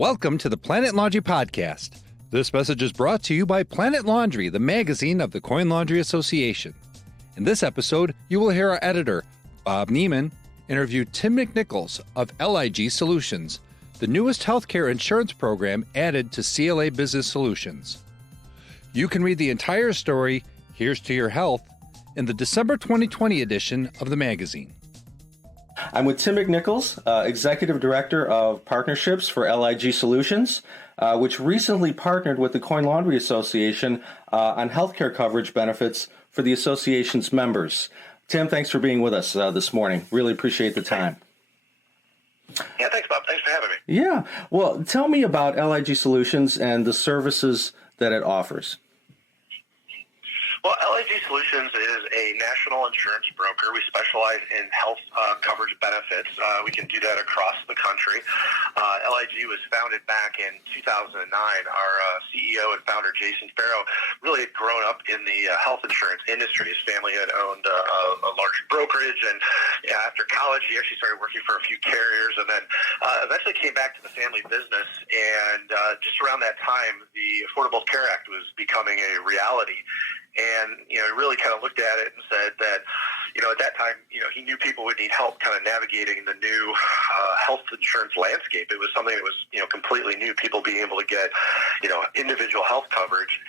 Welcome to the PlanetLaundry podcast. This message is brought to you by PlanetLaundry, the magazine of the Coin Laundry Association. In this episode, you will hear our editor, Bob Neiman, interview Tim McNichols of LiL Solutions, the newest healthcare insurance program added to CLA Business Solutions. You can read the entire story, Here's to Your Health, in the December 2020 edition of the magazine. I'm with Tim McNichols, Executive Director of Partnerships for LiL Solutions, which recently partnered with the Coin Laundry Association on healthcare coverage benefits for the association's members. Tim, thanks for being with us this morning. Really appreciate the time. Yeah, thanks, Bob. Thanks for having me. Yeah. Well, tell me about LiL Solutions and the services that it offers. Well, LiL Solutions is a national insurance broker. We specialize in health coverage benefits. We can do that across the country. LiL was founded back in 2009. Our CEO and founder, Jason Farrow, really had grown up in the health insurance industry. His family had owned a large brokerage, and after college, he actually started working for a few carriers, and then eventually came back to the family business. And just around that time, the Affordable Care Act was becoming a reality. And, he really kind of looked at it and said that, at that time, he knew people would need help kind of navigating the new health insurance landscape. It was something that was, completely new. People being able to get, individual health coverage,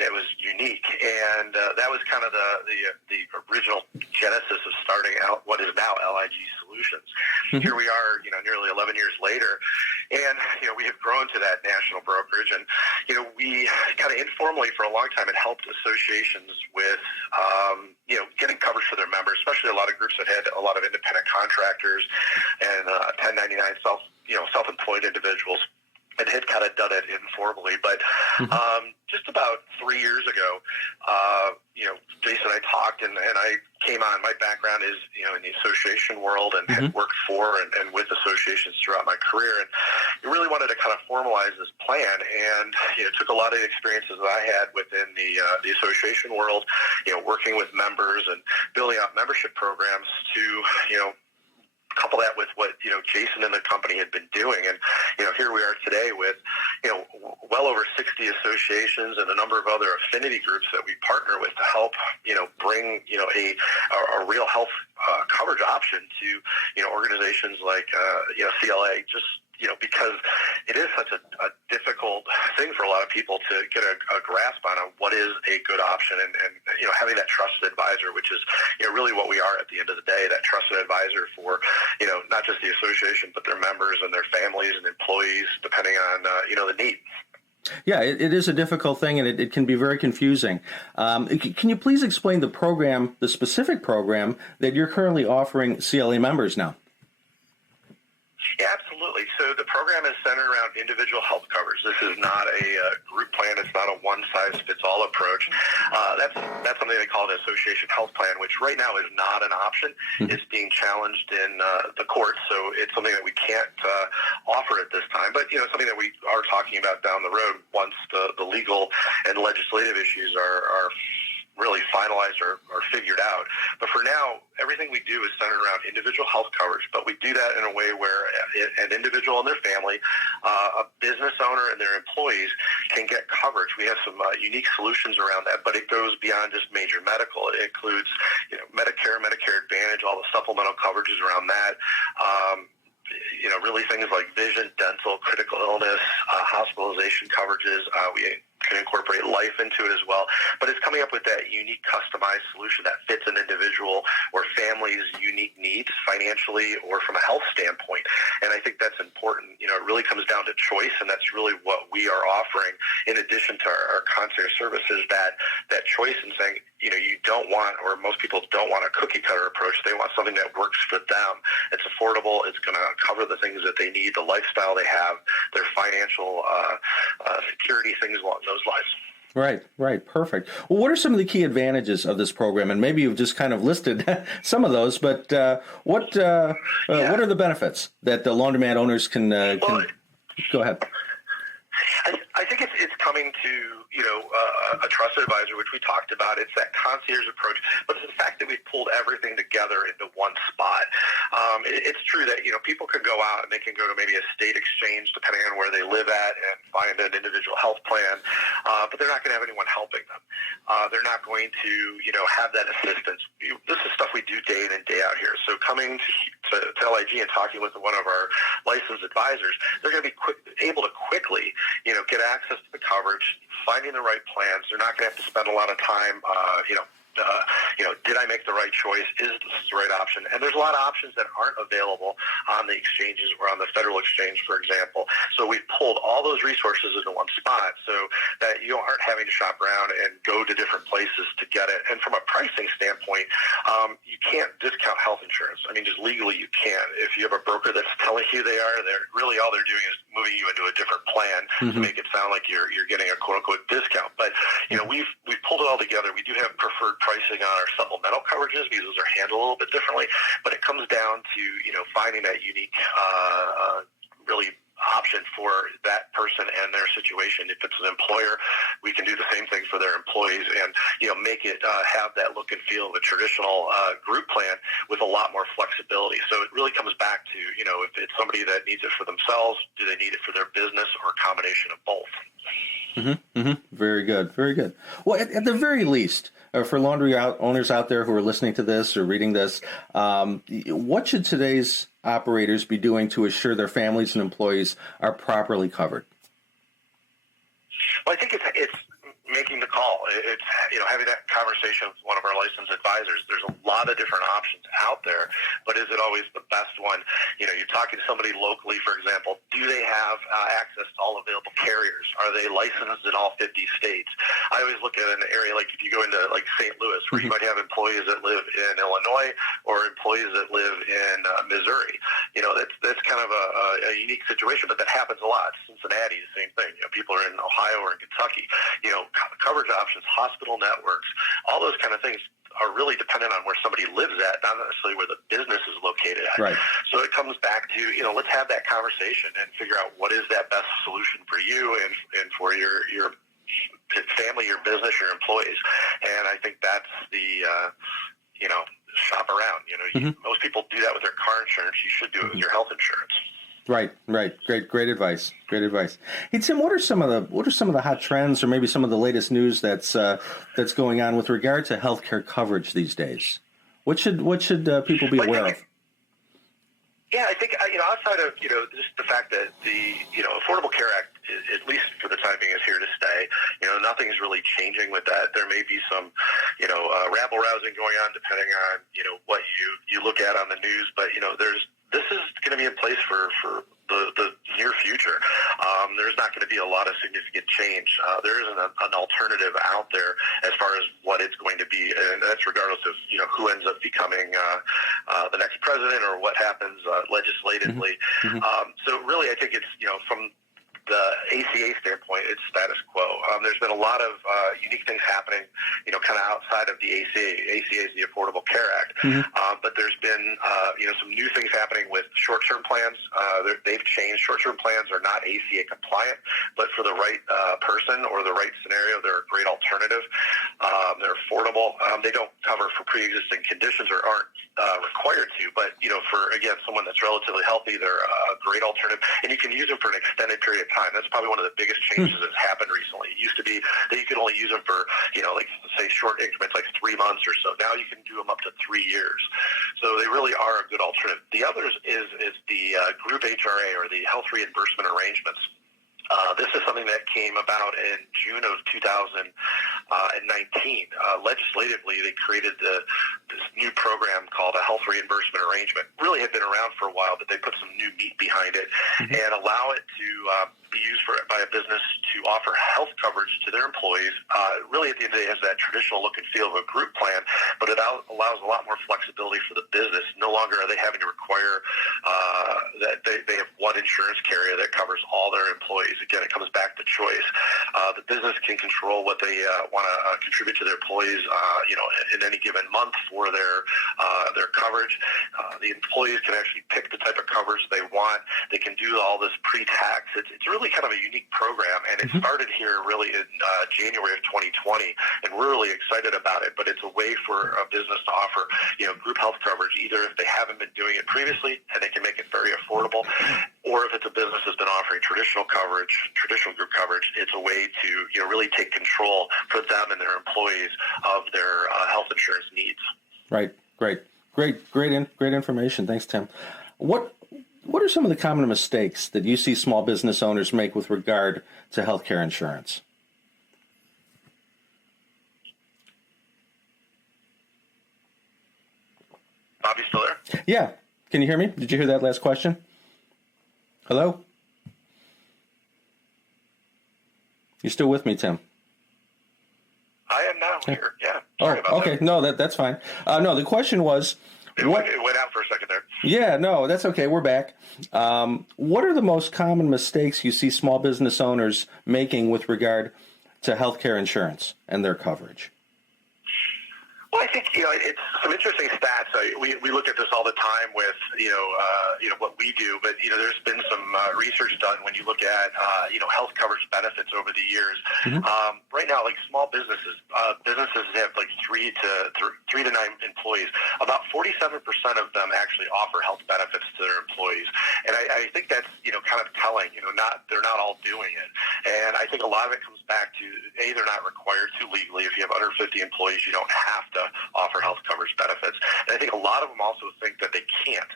that was unique. And that was kind of the original genesis of starting out what is now LiL Solutions. Mm-hmm. Here we are, nearly 11 years later, and, we have grown to that national brokerage. And, we kind of informally for a long time had helped associations with, getting coverage for their members, especially a lot of groups that had a lot of independent contractors and 1099 self-employed individuals. And had kind of done it informally, but just about 3 years ago, Jason and I talked, and I came on. My background is, in the association world, and had worked for and with associations throughout my career, and I really wanted to kind of formalize this plan. And took a lot of the experiences that I had within the association world, working with members and building out membership programs to, couple that with what Jason and the company had been doing, and here we are today with well over 60 associations and a number of other affinity groups that we partner with to help bring a real health coverage option to organizations like CLA, just because it is such a difficult thing for a lot of people to get a grasp on what is a good option, and having that trusted advisor, which is really what we are at the end of the day, that trusted advisor for not just the association but their members and their families and employees, depending on the need. Yeah, it is a difficult thing, and it can be very confusing. Can you please explain the specific program that you're currently offering CLA members now? Yeah, absolutely. So the program is centered around individual health coverage. This is not a group plan. It's not a one-size-fits-all approach. That's something they call an association health plan, which right now is not an option. It's being challenged in the courts, so it's something that we can't offer at this time. But, something that we are talking about down the road once the legal and legislative issues are really finalized or figured out. But for now, everything we do is centered around individual health coverage, but we do that in a way where an individual and their family, a business owner and their employees can get coverage. We have some unique solutions around that, but it goes beyond just major medical. It includes, Medicare, Medicare Advantage, all the supplemental coverages around that. Really things like vision, dental, critical illness, hospitalization coverages. We can incorporate life into it as well, but it's coming up with that unique customized solution that fits an individual or family's unique needs financially or from a health standpoint. And I think that's important. It really comes down to choice, and that's really what we are offering in addition to our concierge services, that choice in saying, you don't want, or most people don't want a cookie cutter approach. They want something that works for them. It's affordable. It's going to cover the things that they need, the lifestyle they have, their financial security, things along those lines. Right. Perfect. Well, what are some of the key advantages of this program? And maybe you've just kind of listed some of those, but what are the benefits that the laundromat owners can go ahead? I think it's coming to a trusted advisor, which we talked about. It's that concierge approach, but it's the fact that we've pulled everything together into one spot. It's true that, people could go out and they can go to maybe a state exchange, depending on where they live at, and find an individual health plan, but they're not going to have anyone helping them. They're not going to, have that assistance. This is stuff we do day in and day out here. So coming to LIG and talking with one of our licensed advisors, they're going to be able to quickly, get access to the coverage, finding the right plans. They're not going to have to spend a lot of time, did I make the right choice? Is this the right option? And there's a lot of options that aren't available on the exchanges or on the federal exchange, for example. So we've pulled all those resources into one spot so that you aren't having to shop around and go to different places to get it. And from a pricing standpoint, you can't discount health insurance. I mean, just legally you can't. If you have a broker that's telling you they're really all they're doing is moving you into a different plan to make it sound like you're getting a quote-unquote discount. But, we've pulled it all together. We do have preferred pricing on our supplemental coverages because those are handled a little bit differently, but it comes down to, finding that unique, really option for that person and their situation. If it's an employer, we can do the same thing for their employees and, make it have that look and feel of a traditional group plan with a lot more flexibility. So it really comes back to, if it's somebody that needs it for themselves, do they need it for their business, or a combination of both? Very good. Very good. Well, at the very least, for laundry owners out there who are listening to this or reading this, what should today's operators be doing to assure their families and employees are properly covered? Well, I think it's making the call. It's, having that conversation with one of our licensed advisors. There's a lot of different options out there, but is it always the best one? You're talking to somebody locally, for example. Do they have access to all available carriers? Are they licensed in all 50 states? I always look at an area like if you go into like St. Louis, where you might have employees that live in Illinois or employees that live in Missouri. That's kind of a unique situation, but that happens a lot. Cincinnati, the same thing. People are in Ohio or in Kentucky. Coverage options, hospital networks, all those kind of things are really dependent on where somebody lives at, not necessarily where the business is located at. Right. So it comes back to, let's have that conversation and figure out what is that best solution for you and for your family, your business, your employees. And I think that's the, shop around. Most people do that with their car insurance. You should do it with your health insurance. Right. Great advice. Hey Tim, what are some of the hot trends, or maybe some of the latest news that's going on with regard to healthcare coverage these days? What should people be aware of? Yeah, I think outside of just the fact that the Affordable Care Act, at least for the time being, is here to stay. Nothing's really changing with that. There may be some rabble rousing going on depending on what you look at on the news, but this is going to be in place for the near future. There's not going to be a lot of significant change. There isn't an alternative out there as far as what it's going to be, and that's regardless of who ends up becoming the next president or what happens legislatively. So really, I think it's from the ACA standpoint, it's status quo. There's been a lot of unique things happening, kind of outside of the ACA. ACA is the Affordable Care Act. But there's been, some new things happening with short-term plans. They've changed. Short-term plans are not ACA compliant, but for the right person or the right scenario, they're a great alternative. They're affordable. They don't cover for pre-existing conditions or aren't required to, but, for, again, someone that's relatively healthy, they're a great alternative. And you can use them for an extended period of time. That's probably one of the biggest changes that's happened recently. It used to be that you could only use them for, like, say, short increments, like 3 months or so. Now you can do them up to 3 years. So they really are a good alternative. The others is the group HRA, or the health reimbursement arrangements. This is something that came about in June of 2019. Legislatively, they created this new program called a health reimbursement arrangement. Really had been around for a while, but they put some new meat behind it and allow it to be used by a business to offer health coverage to their employees. Really, at the end of the day, it has that traditional look and feel of a group plan, but it allows a lot more flexibility for the business. No longer are they having to require that they have one insurance carrier that covers all their employees. again, it comes back to choice. The business can control what they want to contribute to their employees, in any given month for their coverage. The employees can actually pick the type of coverage they want. They can do all this pre-tax. It's really kind of a unique program, and it started here really in January of 2020, and we're really excited about it. But it's a way for a business to offer, group health coverage, either if they haven't been doing it previously and they can make it very affordable, or if it's a business that's been offering traditional group coverage, it's a way to really take control for them and their employees of their health insurance needs. Right. Great information. Thanks, Tim. What are some of the common mistakes that you see small business owners make with regard to healthcare insurance? Bob, you still there? Yeah. Can you hear me? Did you hear that last question? Hello? You still with me, Tim? I am now here. Yeah. Oh, okay. No, that's fine. No, the question was... It went out for a second there. Yeah, no, that's okay. We're back. What are the most common mistakes you see small business owners making with regard to healthcare insurance and their coverage? Well, I think it's some interesting stats. We look at this all the time with what we do, but there's been some research done when you look at health coverage benefits over the years. Right now, like small businesses have like 3 to 9 employees. About 47% of them actually offer health benefits to their employees, and I think that's kind of telling. They're not all doing it, and I think a lot of it comes back to they're not required to legally. If you have under 50 employees, you don't have to offer health coverage benefits. And I think a lot of them also think that they can't.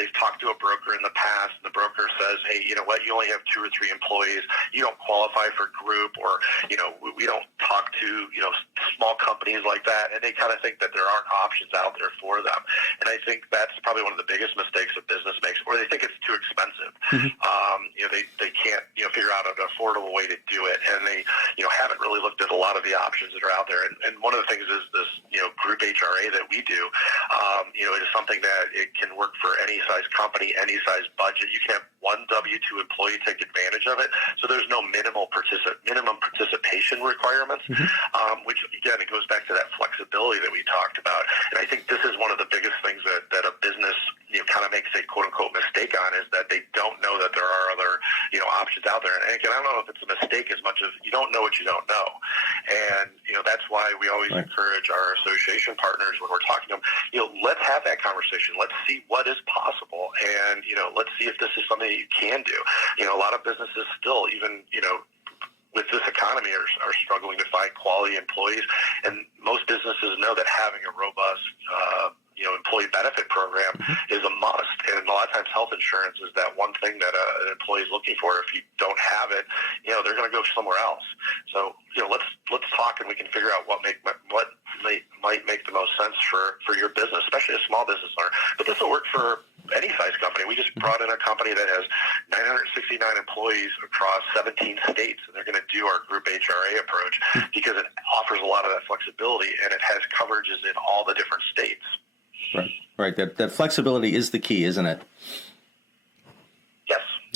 They've talked to a broker in the past, and the broker says, hey, you know what, you only have 2 or 3 employees, you don't qualify for group, or, we don't talk to, small companies like that, and they kind of think that there aren't options out there for them. And I think that's probably one of the biggest mistakes a business makes, or they think it's too expensive. They can't, figure out an affordable way to do it, and they, haven't really looked at a lot of the options that are out there. And one of the things is this, group HRA that we do, it is something that it can work for any size company, any size budget. You can have one W-2 employee take advantage of it. So there's no minimum participation requirements, which again, it goes back to that flexibility that we talked about. And I think this is one of the biggest things that a business, kind of makes a quote unquote mistake on, is that they don't know that there are other, options out there. And again, I don't know if it's a mistake as much as you don't know what you don't know. And, that's why we always encourage our association partners when we're talking to them, let's have that conversation. Let's see what is possible. And, let's see if this is something that you can do. A lot of businesses still, even, with this economy, are struggling to find quality employees. And most businesses know that having a robust, employee benefit program is a must. And a lot of times health insurance is that one thing that an employee is looking for. If you don't have it, they're going to go somewhere else. So, let's talk, and we can figure out what might make the most sense for your business, especially a small business owner. But this will work for any size company. We just brought in a company that has 969 employees across 17 states, and they're going to do our group HRA approach because it offers a lot of that flexibility, and it has coverages in all the different states. Right. That flexibility is the key, isn't it?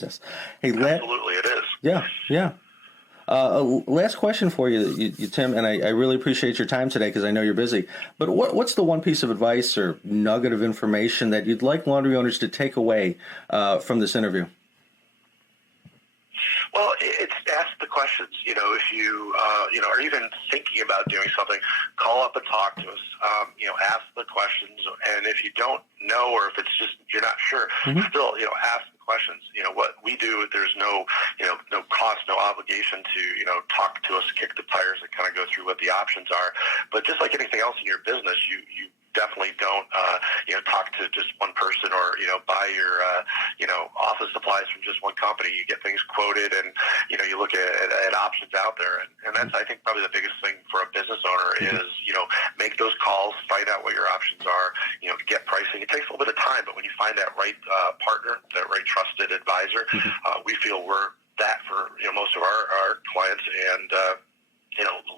Yes. Hey, absolutely, it is. Yeah. Last question for you, Tim, and I really appreciate your time today because I know you're busy. But what's the one piece of advice or nugget of information that you'd like laundry owners to take away from this interview? Well, it's ask the questions. If you, are even thinking about doing something, call up and talk to us. Ask the questions. And if you don't know, or if it's just you're not sure, still, ask the questions. What we do, there's no cost, no obligation to, talk to us, kick the tires, and kind of go through what the options are. But just like anything else in your business, you definitely don't, talk to just one person or, buy your, office supplies from just one company. You get things quoted, and, you look at options out there. And that's, I think, probably the biggest thing for a business owner is, make those calls, find out what your options are, get pricing. It takes a little bit of time, but when you find that right partner, that right trusted advisor, we feel we're that for, most of our clients. And,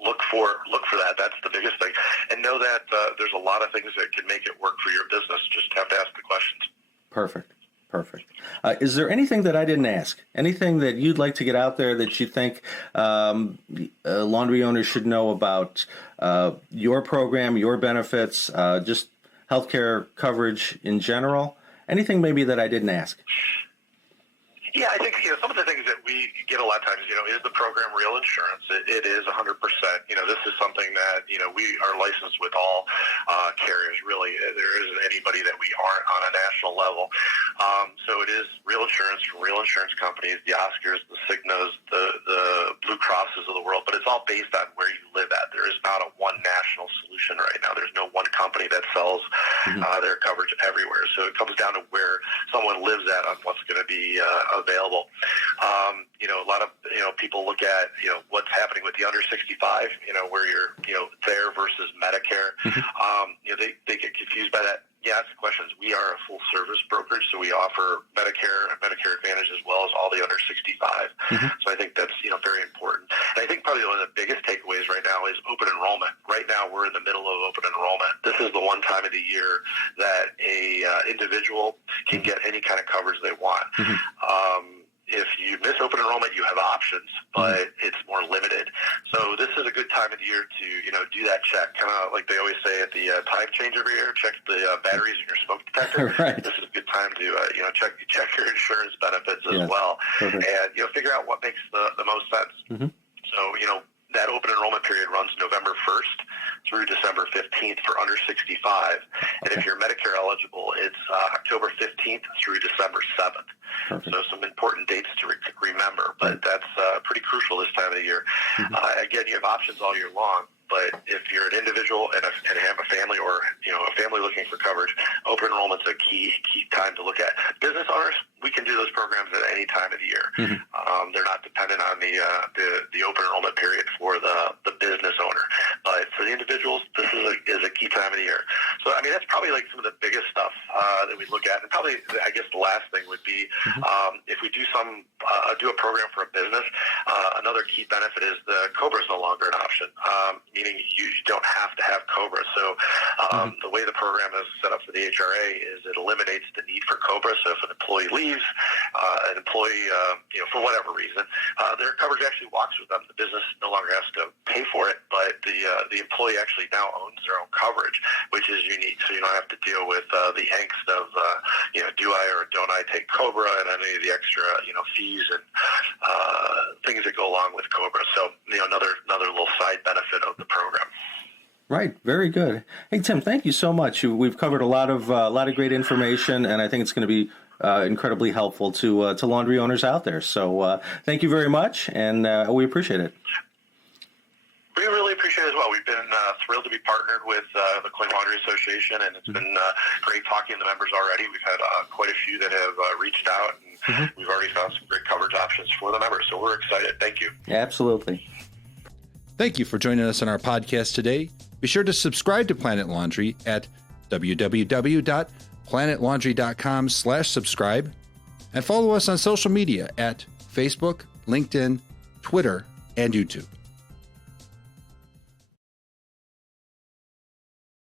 look for that. That's the biggest thing. And know that there's a lot of things that can make it work for your business. Just have to ask the questions. Perfect. Perfect. Is there anything that I didn't ask? Anything that you'd like to get out there that you think laundry owners should know about your program, your benefits, just healthcare coverage in general? Anything maybe that I didn't ask? Yeah, I think some of the things that we get a lot of times, is the program real insurance? It is 100%. This is something that we are licensed with all carriers. Really, there isn't anybody that we aren't on a national level. So it is real insurance from real insurance companies, the Oscars, the Cignas, the Blue Crosses of the world. But it's all based on where you live at. There is not a one national solution right now. There's no one company that sells their coverage everywhere. So it comes down to where someone lives at on what's going to be available. A lot of people look at what's happening with the under 65, where you're there versus Medicare. They get confused by that. Yeah, ask questions. We are a full service brokerage, so we offer Medicare and Medicare Advantage as well as all the under 65. So I think that's very important. And I think probably one of the biggest takeaways right now is open enrollment. Right now we're in the middle of open enrollment. This is the one time of the year that a individual can get any kind of coverage they want. If you miss open enrollment, you have options, but it's more limited. So this is a good time of the year to, do that check. Kind of like they always say at the time change every year, check the batteries in your smoke detector. Right. This is a good time to, check your insurance benefits as well. Perfect. And, figure out what makes the most sense. So, that open enrollment period runs November 1st through December 15th for under 65. And if you're Medicare eligible, it's October 15th through December 7th. Perfect. So some important dates to remember, but that's pretty crucial this time of the year. Again, you have options all year long. But if you're an individual and have a family or a family looking for coverage, open enrollment's a key time to look at. Business owners, we can do those programs at any time of the year. They're not dependent on the open enrollment period for the business owner. But for the individuals, this is a key time of the year. So I mean that's probably like some of the biggest stuff that we look at. And probably I guess the last thing would be if we do a program for a business, another key benefit is the COBRA is no longer an option. Meaning you don't have to have COBRA. So the way the program is set up for the HRA is it eliminates the need for COBRA. So if an employee leaves, an employee, for whatever reason, their coverage actually walks with them. The business no longer has to pay for it, but the employee actually now owns their own coverage, which is unique. So you don't have to deal with the angst of, do I or don't I take COBRA and any of the extra, fees and things that go along with COBRA. So, another little side benefit of the program. Right. Very good. Hey, Tim, thank you so much. We've covered a lot of great information, and I think it's going to be incredibly helpful to laundry owners out there. So thank you very much, and we appreciate it. We really appreciate it as well. We've been thrilled to be partnered with the Coin Laundry Association, and it's been great talking to the members already. We've had quite a few that have reached out, and we've already found some great coverage options for the members. So we're excited. Thank you. Absolutely. Thank you for joining us on our podcast today. Be sure to subscribe to Planet Laundry at www.planetlaundry.com/subscribe and follow us on social media at Facebook, LinkedIn, Twitter, and YouTube.